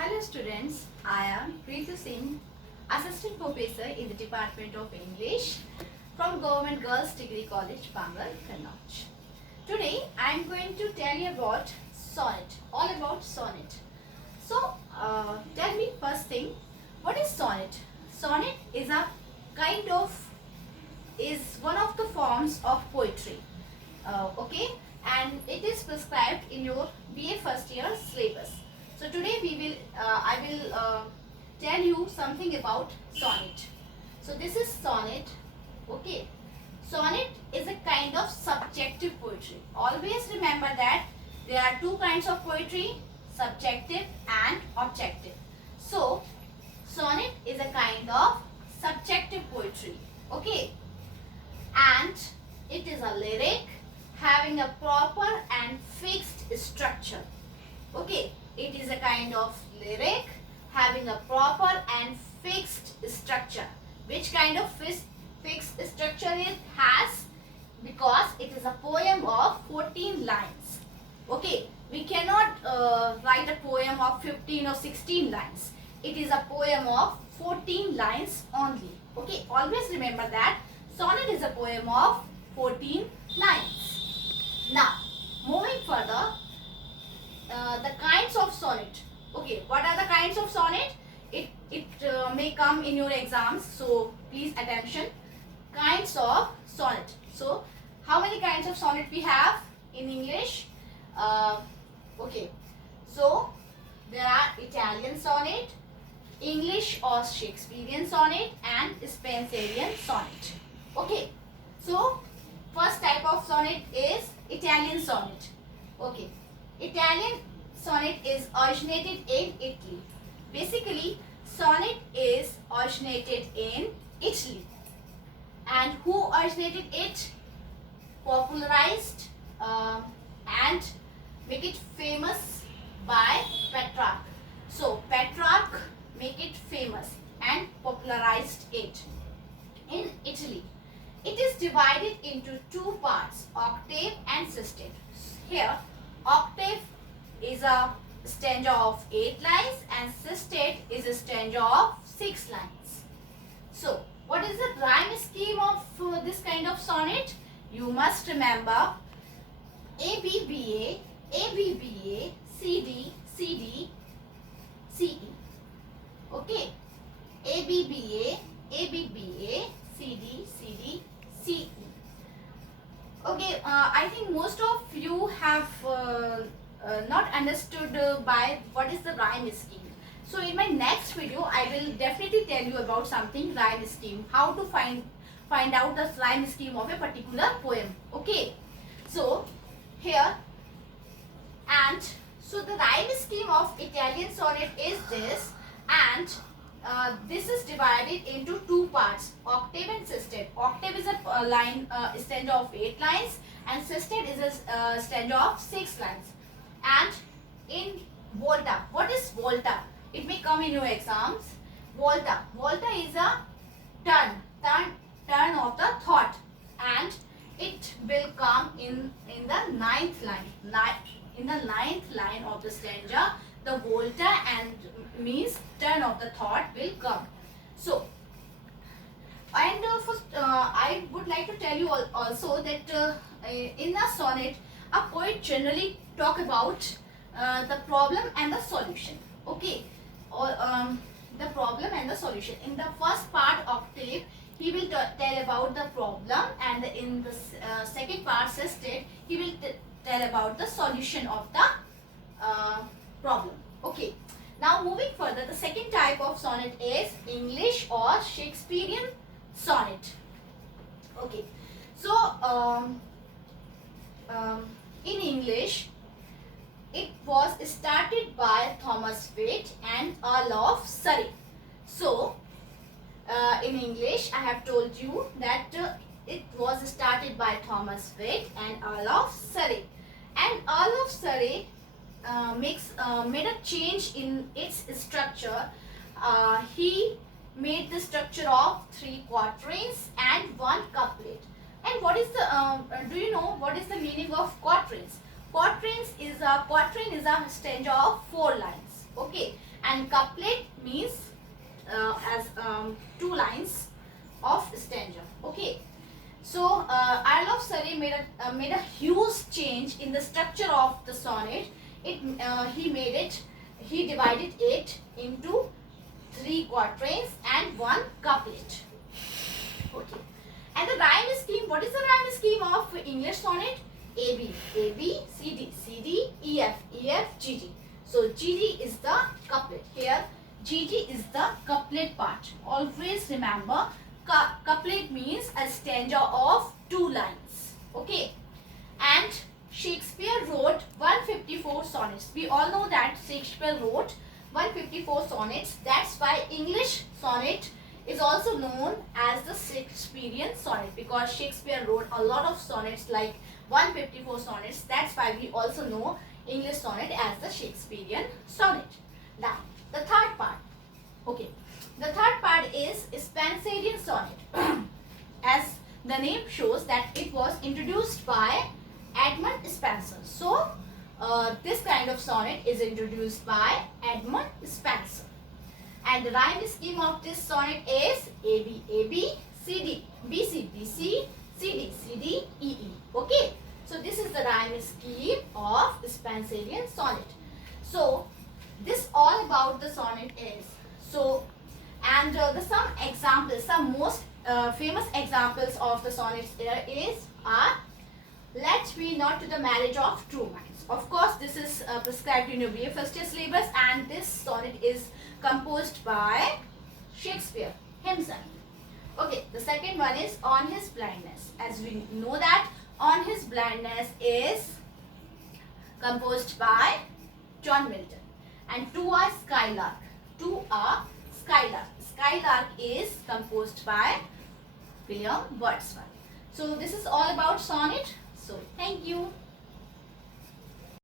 Hello students, I am Preeti Singh, Assistant Professor in the Department of English from Government Girls Degree College, Bangalore, Kannauj. Today I am going to tell you about sonnet, all about sonnet. So tell me first thing, what is sonnet? Sonnet is one of the forms of poetry, okay, and it is prescribed in your BA first year syllabus. So today I will tell you something about sonnet. So this is sonnet, okay. Sonnet is a kind of subjective poetry. Always remember that there are two kinds of poetry, subjective and objective. So sonnet is a kind of subjective poetry, okay, and it is a lyric having a proper and fixed structure, okay. It is a kind of lyric having a proper and fixed structure. Which kind of fixed structure it has? Because it is a poem of 14 lines, okay. We cannot write a poem of 15 or 16 lines. It is a poem of 14 lines only, okay. Always remember that sonnet is a poem of 14 lines. Now moving further, the kinds of sonnet, okay. What are the kinds of sonnet? It may come in your exams, so please attention. Kinds of sonnet. So how many kinds of sonnet we have in English? Okay, so there are Italian sonnet, English or Shakespearean sonnet, and Spenserian sonnet, okay. So first type of sonnet is Italian sonnet, okay. Italian sonnet is originated in Italy. Basically, sonnet is originated in Italy. And who originated it? Popularized and make it famous by Petrarch. So Petrarch make it famous and popularized it in Italy. It is divided into two parts, octave and sisted. Here octave is a stanza of 8 lines and sisted is a stanza of 6 lines. So what is the rhyme scheme of this kind of sonnet? You must remember ABBA, ABBA, CD, CD, CE. Okay, ABBA, ABBA, CD, CD, CE. Okay, I think most of you have not understood by what is the rhyme scheme. So in my next video, I will definitely tell you about something rhyme scheme, how to find out the rhyme scheme of a particular poem. Okay, so here, and so the rhyme scheme of Italian sonnet is this, and this is divided into two parts, octave and sisted. Octave is a stanza of 8 lines and sisted is a stanza of 6 lines. And in volta, what is volta? It may come in your exams. Volta is a turn of the thought, and it will come in the ninth line. In the ninth line of the stanza, the volta and means turn of the thought will come. So, and first I would like to tell you also that in a sonnet, a poet generally talk about the problem and the solution. Okay, or the problem and the solution. In the first part octave, he will tell about the problem, and in the second part sisted, he will tell about the solution of the problem. Okay. Now moving further, the second type of sonnet is English or Shakespearean sonnet. Okay. So in English, it was started by Thomas Wade and Earl of Surrey. So in English, I have told you that it was started by Thomas Wade and Earl of Surrey. And Earl of Surrey made a change in its structure. He made the structure of 3 quatrains and 1 couplet. And what is the do you know what is the meaning of quatrains? Quatrain is a stanza of 4 lines, okay, and couplet means as two lines of stanza. Okay. So Earl of Surrey made a huge change in the structure of the sonnet. He divided it into 3 quatrains and 1 couplet. Okay. And the rhyme scheme, what is the rhyme scheme of English sonnet? A B, C D, E F, G G. So G D is the couplet. Here G G is the couplet part. Always remember, couplet means a stanza of 2 lines. Okay. And Shakespeare wrote 154 sonnets. We all know that Shakespeare wrote 154 sonnets. That's why English sonnet is also known as the Shakespearean sonnet, because Shakespeare wrote a lot of sonnets, like 154 sonnets. That's why we also know English sonnet as the Shakespearean sonnet. Now, the third part. Okay, the third part is Spenserian sonnet. As the name shows that it was introduced by Edmund Spenser. So, this kind of sonnet is introduced by Edmund Spenser. And the rhyme scheme of this sonnet is A B, C D, B C, C D, E E. Okay. So this is the rhyme scheme of Spenserian sonnet. So this all about the sonnet is. So, and some examples, some most famous examples of the sonnets there are Let Me Not to the Marriage of True Minds. Of course, this is prescribed in your BA first year syllabus, and this sonnet is composed by Shakespeare himself. Okay, the second one is On His Blindness. As we know that On His Blindness is composed by John Milton. And To a Skylark. To a Skylark. Skylark is composed by William Wordsworth. So this is all about sonnet. So thank you.